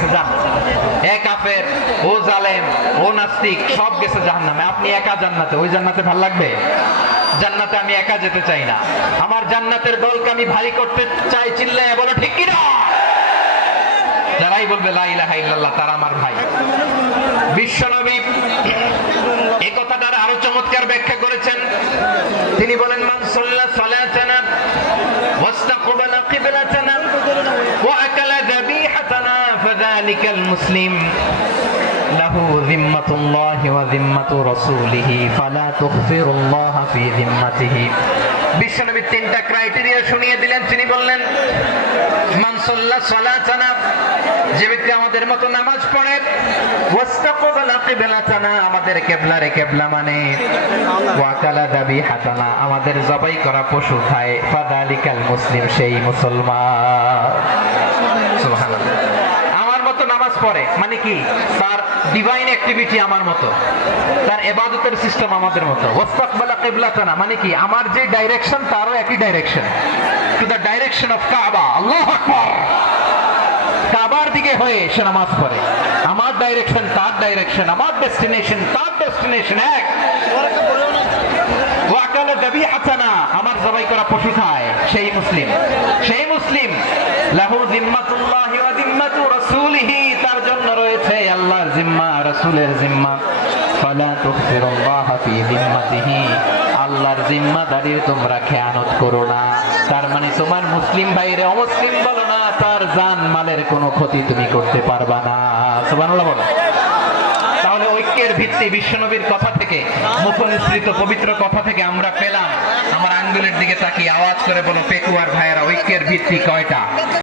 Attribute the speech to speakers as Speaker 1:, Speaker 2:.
Speaker 1: গেছে যান কাফের, ও জালেম, ও নাস্তিক, সব গেছে জাহান্নামে। আপনি একা জান্নাতে, ওই জান্নাতে ভালো লাগবে? জান্নাতে আমি একা যেতে চাই না। আমার জান্নাতের দলকে আমি ভারী করতে চাই চিল্লায় বলো, ঠিক কিনা? যারাই বলবে, লা ইল্লাল্লাহ তারা আমার ভাই। বিশ্বনবী এই কথাটার আরও চমৎকার ব্যাখ্যা করেছেন। তিনি বলেন জালিকাল মুসলিম, লাহু জিম্মাতুল্লাহি ওয়া জিম্মাতু রাসূলিহি, ফালা তুখফিরুল্লাহ ফি জিম্মাতিহি। বিশ্বনবী তিনটা ক্রাইটেরিয়া শুনিয়ে দিলেন, তিনি বললেন, মান সাল্লা যে ব্যক্তি আমাদের মতো নামাজ পড়ে ওয়াস্তাকবালা আমাদের কিবলারে কিবলা মানে আমাদের জবাই করা পশু খায়, ফাদালিকাল মুসলিম সেই মুসলমান। পড়ে মানে কি? তার ডিভাইন অ্যাক্টিভিটি আমার মতো। তার এবাদতের সিস্টেম আমাদের মতো। ওয়াস্তাকবালা কিবলাতানা মানে কি? আমার যে ডাইরেকশন তারও একই direction to the direction of Kaaba আল্লাহু আকবার! কাবার দিকে হয়ে সে নামাজ পড়ে। আমার ডাইরেকশন তার ডাইরেকশন আমার ডেস্টিনেশন তার ডেস্টিনেশন এক। ওয়াকালে দাবি হাসানা আমার জবাই করা পশু খায়। সেই মুসলিম। সেই মুসলিম, লাহু জিম্মাতুল্লাহি ওয়া জিম্মাতু রাসূলিহি তার জন্য রয়েছে আল্লাহর জিম্মা, রাসূলের জিম্মা। ফি জিম্মাতিহি। আল্লাহর তোমরা খেয়ানত করো না। তার মানে তোমার মুসলিম ভাইরে অমুসলিম বলো না, তার জান মালের কোনো ক্ষতি তুমি করতে পারবা না। বলো। তাহলে ঐক্যের ভিত্তি বিশ্বনবীর কথা থেকে, মুখনিসৃত পবিত্র কথা থেকে আমরা পেলাম। আমার আঙ্গুলের দিকে তাকিয়ে আওয়াজ করে বলো, পেকুয়ার ভাইয়েরা, ঐক্যের ভিত্তি কয়টা?